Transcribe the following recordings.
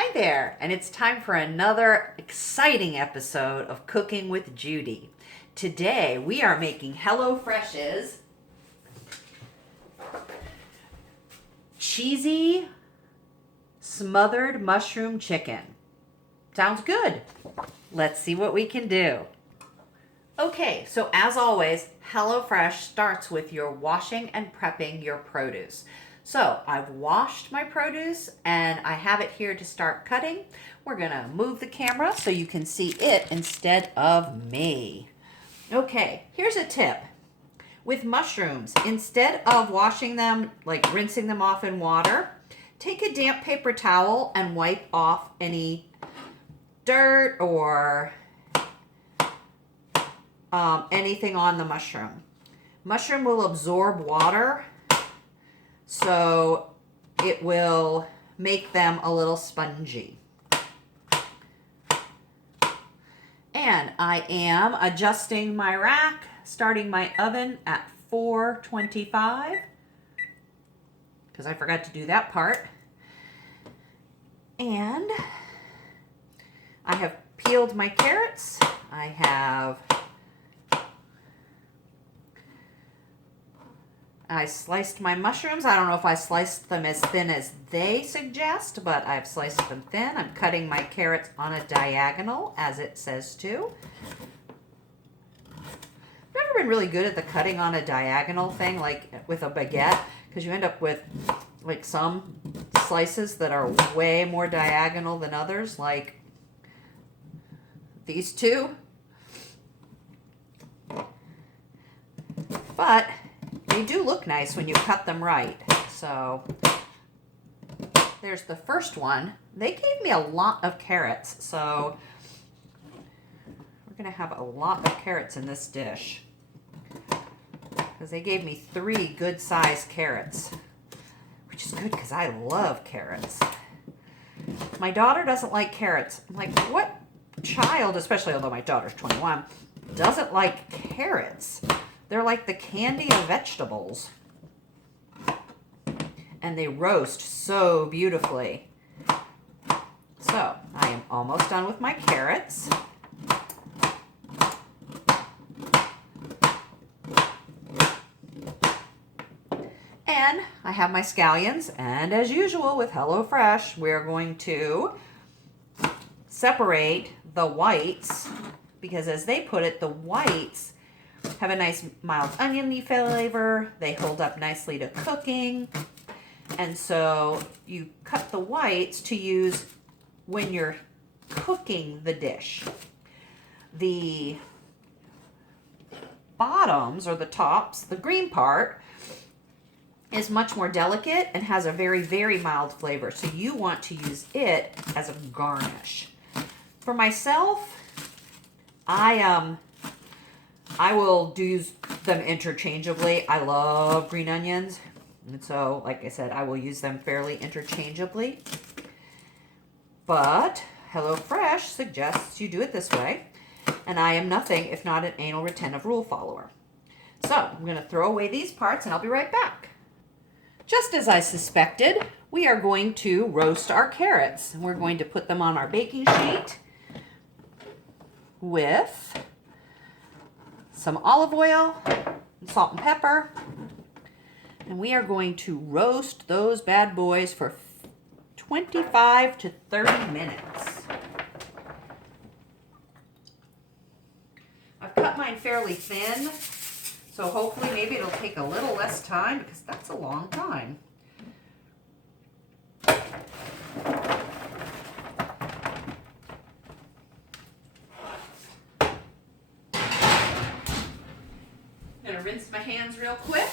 Hi there, and it's time for another exciting episode of Cooking with Judy. Today we are making HelloFresh's cheesy smothered mushroom chicken. Sounds good. Let's see what we can do. Okay, so as always, HelloFresh starts with your washing and prepping your produce. So I've washed my produce and I have it here to start cutting. We're gonna move the camera so you can see it instead of me. Okay, here's a tip. With mushrooms, instead of washing them, like rinsing them off in water, take a damp paper towel and wipe off any dirt or anything on the mushroom. Mushroom will absorb water, so it will make them a little spongy. And I am adjusting my rack, starting my oven at 425, because I forgot to do that part. And I have peeled my carrots. I sliced my mushrooms. I don't know if I sliced them as thin as they suggest, but I've sliced them thin. I'm cutting my carrots on a diagonal, as it says to. I've never been really good at the cutting on a diagonal thing, like with a baguette, because you end up with like some slices that are way more diagonal than others, like these two. But they do look nice when you cut them right. So there's the first one. They gave me a lot of carrots, so we're gonna have a lot of carrots in this dish, because they gave me 3 good-sized carrots, which is good because I love carrots. My daughter doesn't like carrots. I'm like, what child, especially although my daughter's 21, doesn't like carrots? They're like the candy of vegetables. And they roast so beautifully. So, I am almost done with my carrots. And I have my scallions. And as usual with HelloFresh, we're going to separate the whites, because as they put it, the whites have a nice mild oniony flavor. They hold up nicely to cooking. And so you cut the whites to use when you're cooking the dish. The bottoms or the tops, the green part, is much more delicate and has a very, very mild flavor. So you want to use it as a garnish. For myself, I will use them interchangeably. I love green onions. And so, like I said, I will use them fairly interchangeably. But HelloFresh suggests you do it this way. And I am nothing if not an anal retentive rule follower. So I'm going to throw away these parts and I'll be right back. Just as I suspected, we are going to roast our carrots. We're going to put them on our baking sheet with some olive oil, and salt and pepper, and we are going to roast those bad boys for 25 to 30 minutes. I've cut mine fairly thin, so hopefully maybe it'll take a little less time, because that's a long time. I'm gonna rinse my hands real quick.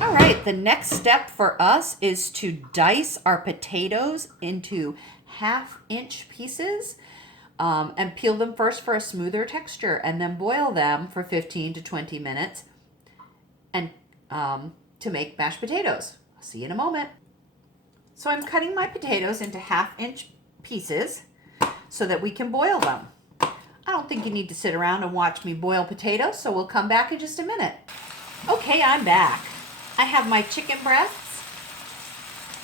All right, the next step for us is to dice our potatoes into 1/2-inch pieces and peel them first for a smoother texture, and then boil them for 15 to 20 minutes and to make mashed potatoes. I'll see you in a moment. So I'm cutting my potatoes into 1/2-inch pieces so that we can boil them. I don't think you need to sit around and watch me boil potatoes, so we'll come back in just a minute. Okay, I'm back. I have my chicken breasts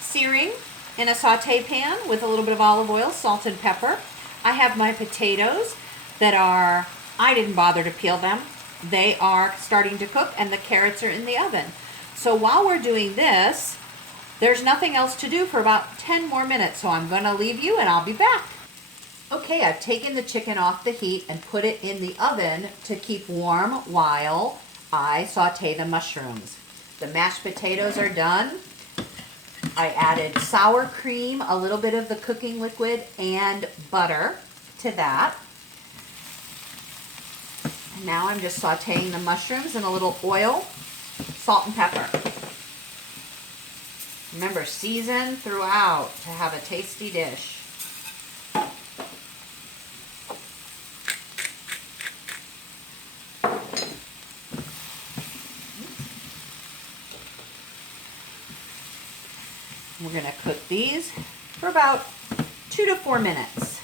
searing in a saute pan with a little bit of olive oil, salt, and pepper. I have my potatoes that are, I didn't bother to peel them. They are starting to cook and the carrots are in the oven. So while we're doing this, there's nothing else to do for about 10 more minutes. So I'm gonna leave you and I'll be back. Okay, I've taken the chicken off the heat and put it in the oven to keep warm while I saute the mushrooms. The mashed potatoes are done. I added sour cream, a little bit of the cooking liquid, and butter to that. And now I'm just sauteing the mushrooms in a little oil, salt, and pepper. Remember, season throughout to have a tasty dish. We're going to cook these for about 2 to 4 minutes.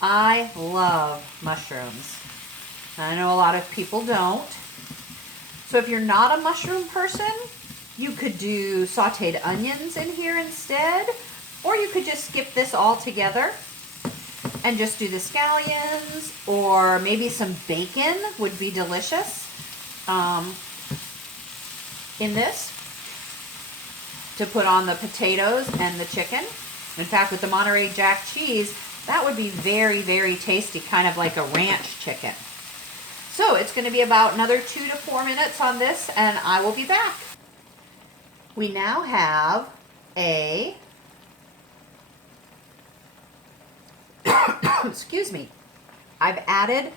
I love mushrooms. I know a lot of people don't. So if you're not a mushroom person, you could do sauteed onions in here instead, or you could just skip this all together and just do the scallions, or maybe some bacon would be delicious in this to put on the potatoes and the chicken. In fact, with the Monterey Jack cheese, that would be very, very tasty, kind of like a ranch chicken. So it's going to be about another 2 to 4 minutes on this, and I will be back. We now have a excuse me. I've added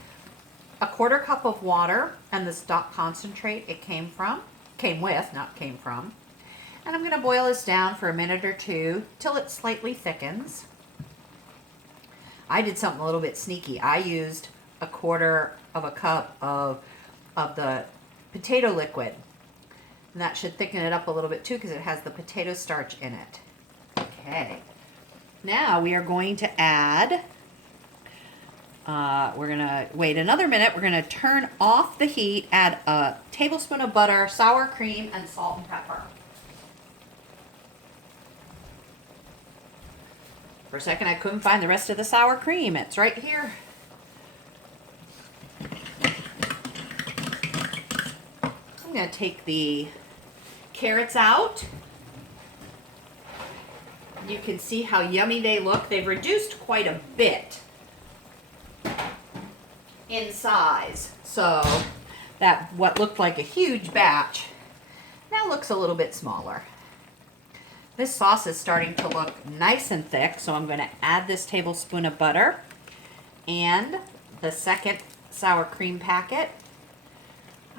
a 1/4 cup of water and the stock concentrate it came with, not came from. And I'm going to boil this down for a minute or two till it slightly thickens. I did something a little bit sneaky. I used a 1/4 of a cup of the potato liquid. And that should thicken it up a little bit too because it has the potato starch in it. Okay. Now we are going to add, we're going to wait another minute. We're going to turn off the heat, add a tablespoon of butter, sour cream, and salt and pepper. For a second, I couldn't find the rest of the sour cream. It's right here. I'm going to take the carrots out. You can see how yummy they look. They've reduced quite a bit in size. So that what looked like a huge batch now looks a little bit smaller. This sauce is starting to look nice and thick, so I'm going to add this tablespoon of butter and the second sour cream packet.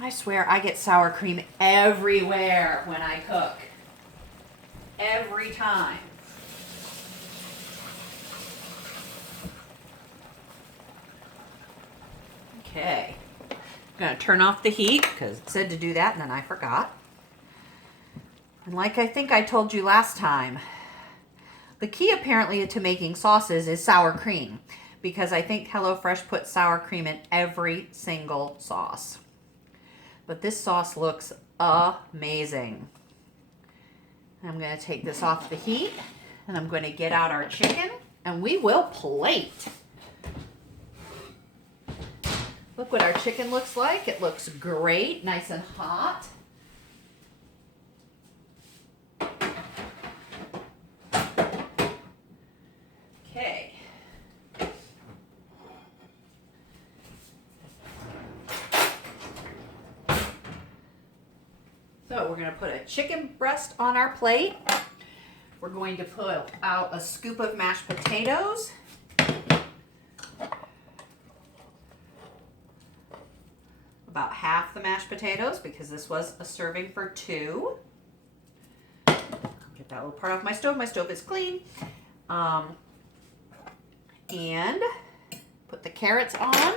I swear I get sour cream everywhere when I cook. Every time. Okay. I'm going to turn off the heat because it said to do that and then I forgot. And like I think I told you last time, the key apparently to making sauces is sour cream, because I think HelloFresh puts sour cream in every single sauce. But this sauce looks amazing. I'm going to take this off the heat and I'm going to get out our chicken and we will plate. Look what our chicken looks like. It looks great, nice and hot. Okay. So we're going to put a chicken breast on our plate. We're going to put out a scoop of mashed potatoes. About half the mashed potatoes because this was a serving for 2. Get that little part off my stove. My stove is clean. And put the carrots on.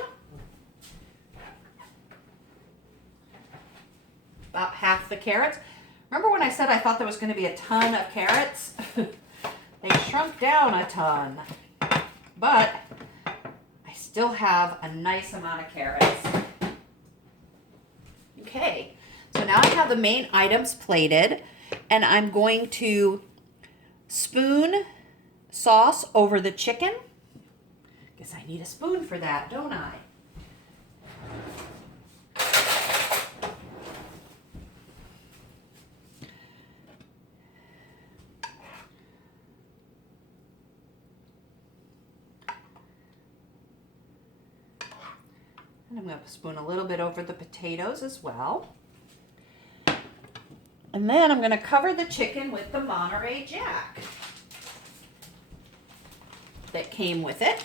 About half the carrots. Remember when I said I thought there was going to be a ton of carrots? They shrunk down a ton, but I still have a nice amount of carrots. Okay, so now I have the main items plated, and I'm going to spoon sauce over the chicken. Guess I need a spoon for that, don't I? And I'm going to spoon a little bit over the potatoes as well. And then I'm going to cover the chicken with the Monterey Jack that came with it.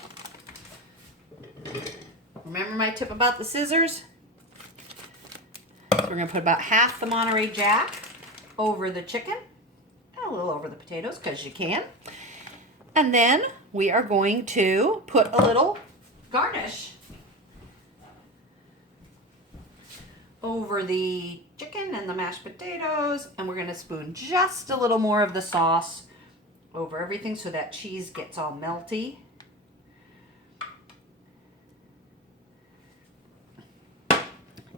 Remember my tip about the scissors? So we're going to put about half the Monterey Jack over the chicken and a little over the potatoes because you can. And then we are going to put a little garnish over the chicken and the mashed potatoes, and we're going to spoon just a little more of the sauce over everything so that cheese gets all melty.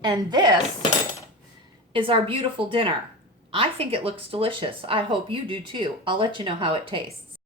And this is our beautiful dinner. I think it looks delicious. I hope you do too. I'll let you know how it tastes.